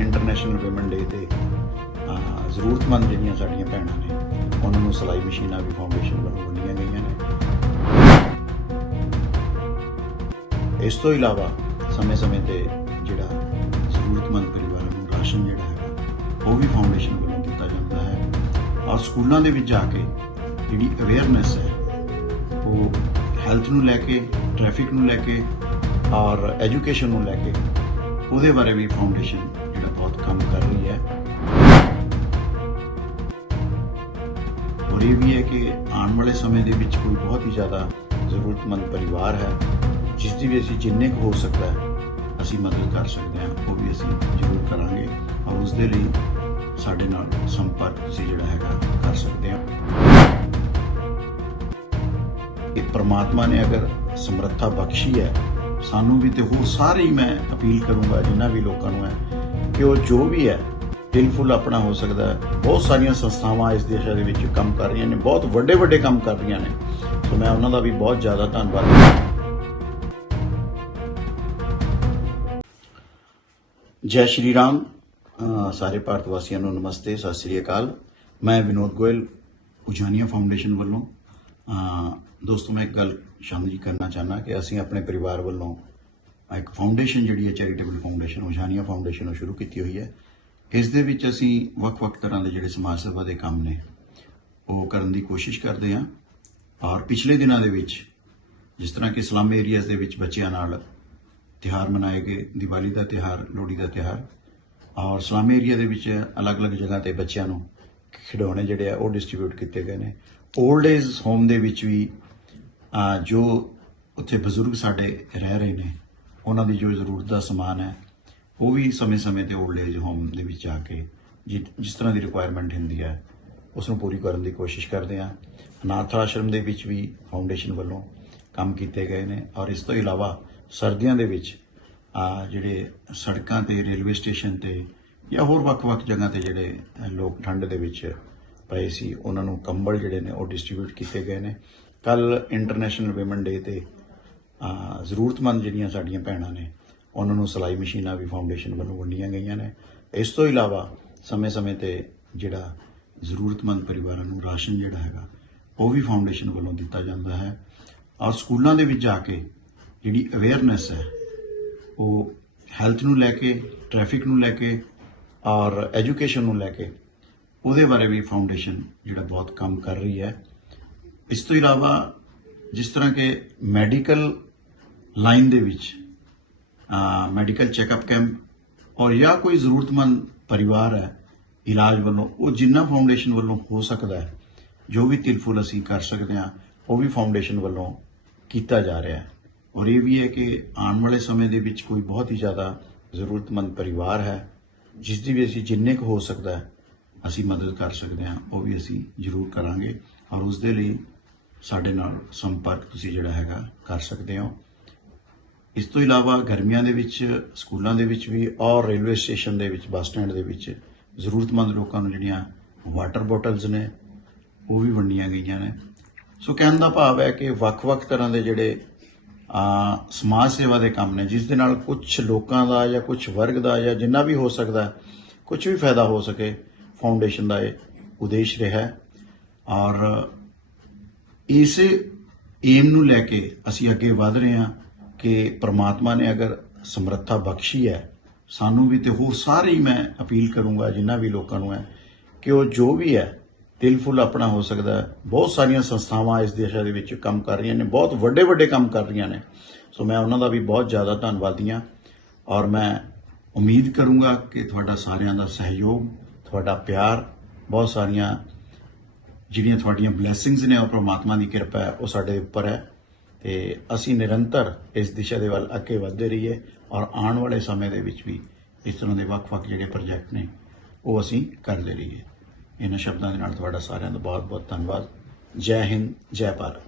International woman ਡੇ ਤੇ ਜ਼ਰੂਰਤਮੰਦ ਜਿਹੜੀਆਂ ਸਾਡੀਆਂ ਭੈਣਾਂ ਨੇ, ਉਹਨਾਂ ਨੂੰ ਸਿਲਾਈ ਮਸ਼ੀਨਾਂ ਵੀ ਫਾਊਂਡੇਸ਼ਨ ਵੱਲੋਂ ਵੰਡੀਆਂ ਗਈਆਂ ਨੇ। ਇਸ ਤੋਂ ਇਲਾਵਾ ਸਮੇਂ-ਸਮੇਂ ਤੇ ਜਿਹੜਾ ਜ਼ਰੂਰਤਮੰਦ ਪਰਿਵਾਰਾਂ ਨੂੰ ਰਾਸ਼ਨ ਜਿਹੜਾ ਹੈ ਉਹ ਵੀ ਫਾਊਂਡੇਸ਼ਨ ਵੱਲੋਂ ਦਿੱਤਾ ਜਾਂਦਾ ਹੈ। ਔਰ ਸਕੂਲਾਂ ਦੇ ਵਿੱਚ ਜਾ ਕੇ ਜਿਹੜੀ ਅਵੇਅਰਨੈਸ ਹੈ, ਉਹ ਹੈਲਥ ਨੂੰ ਲੈ ਕੇ ਟ੍ਰੈਫਿਕ ਨੂੰ ਲੈ ਕੇ ਔਰ ਐਜੂਕੇਸ਼ਨ ਨੂੰ ਲੈ ਕੇ, ਉਹਦੇ ਬਾਰੇ ਵੀ ਫਾਊਂਡੇਸ਼ਨ ਔਰ ਇਹ ਵੀ ਹੈ ਕਿ ਆਉਣ ਵਾਲੇ ਸਮੇਂ ਦੇ ਵਿੱਚ ਕੋਈ ਬਹੁਤ ਹੀ ਜ਼ਿਆਦਾ ਜ਼ਰੂਰਤਮੰਦ ਪਰਿਵਾਰ ਹੈ, ਜਿਸ ਦੀ ਵੀ ਅਸੀਂ ਜਿੰਨੇ ਕੁ ਹੋ ਸਕਦਾ ਹੈ, ਅਸੀਂ ਮਦਦ ਕਰ ਸਕਦੇ ਹਾਂ, ਉਹ ਵੀ ਅਸੀਂ ਜ਼ਰੂਰ ਕਰਾਂਗੇ ਔਰ ਉਸ ਦੇ ਲਈ ਸਾਡੇ ਨਾਲ ਸੰਪਰਕ ਤੁਸੀਂ ਜਿਹੜਾ ਹੈਗਾ ਕਰ ਸਕਦੇ ਹੋ। ਕਿ ਪ੍ਰਮਾਤਮਾ ਨੇ ਅਗਰ ਸਮਰੱਥਾ ਬਖਸ਼ੀ ਹੈ, ਸਾਨੂੰ ਵੀ ਤੇ ਹੋਰ ਸਾਰੇ ਹੀ ਮੈਂ ਅਪੀਲ ਕਰੂੰਗਾ ਜਿਨ੍ਹਾਂ ਵੀ ਲੋਕਾਂ ਨੂੰ ਹੈ, ਕਿ ਉਹ ਜੋ ਵੀ ਹੈ ਦਿਲਫੁਲ ਆਪਣਾ ਹੋ ਸਕਦਾ ਹੈ। ਬਹੁਤ ਸਾਰੀਆਂ ਸੰਸਥਾਵਾਂ ਇਸ ਦਿਸ਼ਾ ਦੇ ਵਿੱਚ ਕੰਮ ਕਰ ਰਹੀਆਂ ਨੇ, ਬਹੁਤ ਵੱਡੇ ਵੱਡੇ ਕੰਮ ਕਰ ਰਹੀਆਂ ਨੇ। ਸੋ ਮੈਂ ਉਹਨਾਂ ਦਾ ਵੀ ਬਹੁਤ ਜ਼ਿਆਦਾ ਧੰਨਵਾਦ ਜੈ ਸ਼੍ਰੀ ਰਾਮ। ਸਾਰੇ ਭਾਰਤ ਵਾਸੀਆਂ ਨੂੰ ਨਮਸਤੇ, ਸਤਿ ਸ਼੍ਰੀ ਅਕਾਲ। ਮੈਂ ਵਿਨੋਦ ਗੋਇਲ ਉਜਾਨੀਆ ਫਾਊਂਡੇਸ਼ਨ ਵੱਲੋਂ। ਦੋਸਤੋ, ਮੈਂ ਇੱਕ ਗੱਲ ਸ਼ਾਮਿਲ ਕਰਨਾ ਚਾਹਨਾ ਕਿ ਅਸੀਂ ਆਪਣੇ ਪਰਿਵਾਰ ਵੱਲੋਂ ਇੱਕ ਫਾਊਂਡੇਸ਼ਨ ਜਿਹੜੀ ਹੈ, ਚੈਰੀਟੇਬਲ ਫਾਊਂਡੇਸ਼ਨ ਉਜਾਨੀਆ ਫਾਊਂਡੇਸ਼ਨ ਨੂੰ ਸ਼ੁਰੂ ਕੀਤੀ ਹੋਈ ਹੈ। ਇਸ ਦੇ ਵਿੱਚ ਅਸੀਂ ਵੱਖ-ਵੱਖ ਤਰ੍ਹਾਂ ਦੇ ਜਿਹੜੇ ਸਮਾਜ ਸੇਵਾ ਦੇ ਕੰਮ ਨੇ, ਉਹ ਕਰਨ ਦੀ ਕੋਸ਼ਿਸ਼ ਕਰਦੇ ਹਾਂ। ਔਰ ਪਿਛਲੇ ਦਿਨਾਂ ਦੇ ਵਿੱਚ, ਜਿਸ ਤਰ੍ਹਾਂ ਕਿ ਸਲਮ ਏਰੀਆਜ਼ ਦੇ ਵਿੱਚ ਬੱਚਿਆਂ ਨਾਲ ਤਿਹਾਰ ਮਨਾਏ ਗਏ, ਦੀਵਾਲੀ ਦਾ ਤਿਹਾਰ ਲੋਹੜੀ ਦਾ ਤਿਹਾਰ ਔਰ ਸਲਮ ਏਰੀਆ ਦੇ ਵਿੱਚ ਅਲੱਗ-ਅਲੱਗ ਜਗ੍ਹਾ ਤੇ ਬੱਚਿਆਂ ਨੂੰ ਖਿਡੌਣੇ ਜਿਹੜੇ ਆ, ਉਹ ਡਿਸਟ੍ਰੀਬਿਊਟ ਕੀਤੇ ਗਏ ਨੇ। 올ਡ ਏਜ ਹੋਮ ਦੇ ਵਿੱਚ ਵੀ ਜੋ ਉੱਥੇ ਬਜ਼ੁਰਗ ਸਾਡੇ ਰਹਿ ਰਹੇ ਨੇ, ਉਹਨਾਂ ਦੀ ਜੋ ਜ਼ਰੂਰਤ ਦਾ ਸਮਾਨ ਹੈ ਉਹ ਵੀ ਸਮੇਂ-ਸਮੇਂ ਤੇ 올ਡ ਏਜ ਹੋਮ ਦੇ ਵਿੱਚ ਜਾ ਕੇ ਜਿ- ਜਿਸ ਤਰ੍ਹਾਂ ਦੀ ਰਿਕੁਆਇਰਮੈਂਟ ਹੁੰਦੀ ਹੈ ਉਸ ਨੂੰ ਪੂਰੀ ਕਰਨ ਦੀ ਕੋਸ਼ਿਸ਼ ਕਰਦੇ ਹਾਂ ਅਨਾਥ ਆਸ਼ਰਮ ਦੇ ਵਿੱਚ ਵੀ ਫਾਊਂਡੇਸ਼ਨ ਵੱਲੋਂ ਕੰਮ ਕੀਤੇ ਗਏ ਨੇ ਔਰ ਇਸ ਤੋਂ ਇਲਾਵਾ ਸਰਦੀਆਂ ਦੇ ਵਿੱਚ ਆ ਜਿਹੜੇ ਸੜਕਾਂ ਤੇ ਰੇਲਵੇ ਸਟੇਸ਼ਨ ਤੇ ਜਾਂ ਹੋਰ ਵੱਖ-ਵੱਖ ਜਗ੍ਹਾ ਤੇ ਜਿਹੜੇ ਲੋਕ ਠੰਡ ਦੇ ਵਿੱਚ ਪਏ ਸੀ, ਉਹਨਾਂ ਨੂੰ ਕੰਬਲ ਜਿਹੜੇ ਨੇ ਉਹ ਡਿਸਟ੍ਰੀਬਿਊਟ ਕੀਤੇ ਗਏ ਨੇ। ਕੱਲ ਇੰਟਰਨੈਸ਼ਨਲ ਔਮਨ ਡੇ ਤੇ ਜ਼ਰੂਰਤਮੰਦ ਜਿਹੜੀਆਂ ਸਾਡੀਆਂ ਭੈਣਾਂ ਨੇ ਉਹਨਾਂ ਨੂੰ ਸਿਲਾਈ ਮਸ਼ੀਨਾਂ ਵੀ ਫਾਊਂਡੇਸ਼ਨ ਵੱਲੋਂ ਵੰਡੀਆਂ ਗਈਆਂ ਨੇ। ਇਸ ਤੋਂ ਇਲਾਵਾ ਸਮੇਂ-ਸਮੇਂ ਤੇ ਜਿਹੜਾ ਜ਼ਰੂਰਤਮੰਦ ਪਰਿਵਾਰਾਂ ਨੂੰ ਰਾਸ਼ਨ ਜਿਹੜਾ ਹੈਗਾ, ਉਹ ਵੀ ਫਾਊਂਡੇਸ਼ਨ ਵੱਲੋਂ ਦਿੱਤਾ ਜਾਂਦਾ ਹੈ। ਔਰ ਸਕੂਲਾਂ ਦੇ ਵਿੱਚ ਜਾ ਕੇ ਜਿਹੜੀ ਅਵੇਅਰਨੈਸ ਹੈ, ਉਹ ਹੈਲਥ ਨੂੰ ਲੈ ਕੇ ਟ੍ਰੈਫਿਕ ਨੂੰ ਲੈ ਕੇ ਔਰ ਐਜੂਕੇਸ਼ਨ ਨੂੰ ਲੈ ਕੇ ਉਹਦੇ ਬਾਰੇ ਵੀ ਫਾਊਂਡੇਸ਼ਨ ਜਿਹੜਾ ਬਹੁਤ ਕੰਮ ਕਰ ਰਹੀ ਹੈ। ਇਸ ਤੋਂ ਇਲਾਵਾ ਜਿਸ ਤਰ੍ਹਾਂ ਕਿ ਮੈਡੀਕਲ ਲਾਈਨ ਦੇ ਵਿੱਚ ਮੈਡੀਕਲ ਚੈੱਕਅਪ ਕੈਂਪ ਔਰ ਜਾਂ ਕੋਈ ਜ਼ਰੂਰਤਮੰਦ ਪਰਿਵਾਰ ਹੈ ਇਲਾਜ ਵੱਲੋਂ ਉਹ ਜਿੰਨਾ ਫਾਊਂਡੇਸ਼ਨ ਵੱਲੋਂ ਹੋ ਸਕਦਾ ਹੈ ਜੋ ਵੀ ਤਿਲਫੁਲ ਅਸੀਂ ਕਰ ਸਕਦੇ ਹਾਂ ਉਹ ਵੀ ਫਾਊਂਡੇਸ਼ਨ ਵੱਲੋਂ ਕੀਤਾ ਜਾ ਰਿਹਾ ਹੈ ਔਰ ਇਹ ਵੀ ਹੈ ਕਿ ਆਉਣ ਵਾਲੇ ਸਮੇਂ ਦੇ ਵਿੱਚ ਕੋਈ ਬਹੁਤ ਹੀ ਜ਼ਿਆਦਾ ਜ਼ਰੂਰਤਮੰਦ ਪਰਿਵਾਰ ਹੈ ਜਿਸ ਦੀ ਵੀ ਅਸੀਂ ਜਿੰਨੇ ਕੁ ਹੋ ਸਕਦਾ ਹੈ ਅਸੀਂ ਮਦਦ ਕਰ ਸਕਦੇ ਹਾਂ ਉਹ ਵੀ ਅਸੀਂ ਜ਼ਰੂਰ ਕਰਾਂਗੇ ਔਰ ਉਸ ਦੇ ਲਈ ਸਾਡੇ ਨਾਲ ਸੰਪਰਕ ਤੁਸੀਂ ਜਿਹੜਾ ਹੈਗਾ ਕਰ ਸਕਦੇ ਹੋ ਇਸ ਤੋਂ ਇਲਾਵਾ ਗਰਮੀਆਂ ਦੇ ਵਿੱਚ, ਸਕੂਲਾਂ ਦੇ ਵਿੱਚ ਵੀ ਔਰ ਰੇਲਵੇ ਸਟੇਸ਼ਨ ਦੇ ਵਿੱਚ, ਬੱਸ ਸਟੈਂਡ ਦੇ ਵਿੱਚ ਜ਼ਰੂਰਤਮੰਦ ਲੋਕਾਂ ਨੂੰ ਜਿਹੜੀਆਂ ਵਾਟਰ ਬੋਟਲਸ ਨੇ, ਉਹ ਵੀ ਵੰਡੀਆਂ ਗਈਆਂ ਨੇ। ਸੋ ਕਹਿਣ ਦਾ ਭਾਵ ਹੈ ਕਿ ਵੱਖ-ਵੱਖ ਤਰ੍ਹਾਂ ਦੇ ਜਿਹੜੇ ਆ ਸਮਾਜ ਸੇਵਾ ਦੇ ਕੰਮ ਨੇ, ਜਿਸ ਦੇ ਨਾਲ ਕੁਝ ਲੋਕਾਂ ਦਾ ਜਾਂ ਕੁਝ ਵਰਗ ਦਾ ਜਾਂ ਜਿੰਨਾ ਵੀ ਹੋ ਸਕਦਾ ਕੁਝ ਵੀ ਫਾਇਦਾ ਹੋ ਸਕੇ, ਫਾਊਂਡੇਸ਼ਨ ਦਾ ਇਹ ਉਦੇਸ਼ ਰਿਹਾ ਹੈ। ਔਰ ਇਸ ਏਮ ਨੂੰ ਲੈ ਕੇ ਅਸੀਂ ਅੱਗੇ ਵਧ ਰਹੇ ਹਾਂ। ਕਿ ਪ੍ਰਮਾਤਮਾ ਨੇ ਅਗਰ ਸਮਰੱਥਾ ਬਖਸ਼ੀ ਹੈ, ਸਾਨੂੰ ਵੀ ਤੇ ਹੋਰ ਸਾਰੇ ਹੀ ਮੈਂ ਅਪੀਲ ਕਰੂੰਗਾ ਜਿਨ੍ਹਾਂ ਵੀ ਲੋਕਾਂ ਨੂੰ ਹੈ, ਕਿ ਉਹ ਜੋ ਵੀ ਹੈ ਦਿਲ ਫੁੱਲ ਆਪਣਾ ਹੋ ਸਕਦਾ ਬਹੁਤ ਸਾਰੀਆਂ ਸੰਸਥਾਵਾਂ ਇਸ ਦੇਸ਼ਾ ਦੇ ਵਿੱਚ ਕੰਮ ਕਰ ਰਹੀਆਂ ਨੇ, ਬਹੁਤ ਵੱਡੇ ਵੱਡੇ ਕੰਮ ਕਰ ਰਹੀਆਂ ਨੇ। ਸੋ ਮੈਂ ਉਹਨਾਂ ਦਾ ਵੀ ਬਹੁਤ ਜ਼ਿਆਦਾ ਧੰਨਵਾਦੀ ਹਾਂ ਔਰ ਮੈਂ ਉਮੀਦ ਕਰੂੰਗਾ ਕਿ ਤੁਹਾਡਾ ਸਾਰਿਆਂ ਦਾ ਸਹਿਯੋਗ, ਤੁਹਾਡਾ ਪਿਆਰ, ਬਹੁਤ ਸਾਰੀਆਂ ਜਿਹੜੀਆਂ ਤੁਹਾਡੀਆਂ ਬਲੇਸਿੰਗਸ ਨੇ ਉਹ ਪ੍ਰਮਾਤਮਾ ਦੀ ਕਿਰਪਾ ਹੈ, ਉਹ ਸਾਡੇ ਉੱਪਰ ਹੈ। ਤੇ ਅਸੀਂ ਨਿਰੰਤਰ ਇਸ ਦਿਸ਼ਾ ਦੇ ਵੱਲ ਅੱਗੇ ਵਧਦੇ ਰਹੀਏ ਔਰ ਆਉਣ ਵਾਲੇ ਸਮੇਂ ਦੇ ਵਿੱਚ ਵੀ ਇਸ ਤਰ੍ਹਾਂ ਦੇ ਵੱਖ-ਵੱਖ ਜਿਹੜੇ ਪ੍ਰੋਜੈਕਟ ਨੇ, ਉਹ ਅਸੀਂ ਕਰਦੇ ਰਹੀਏ। ਇਹਨਾਂ ਸ਼ਬਦਾਂ ਦੇ ਨਾਲ ਤੁਹਾਡਾ ਸਾਰਿਆਂ ਦਾ ਬਹੁਤ-ਬਹੁਤ ਧੰਨਵਾਦ। ਜੈ ਹਿੰਦ, ਜੈ ਭਾਰਤ।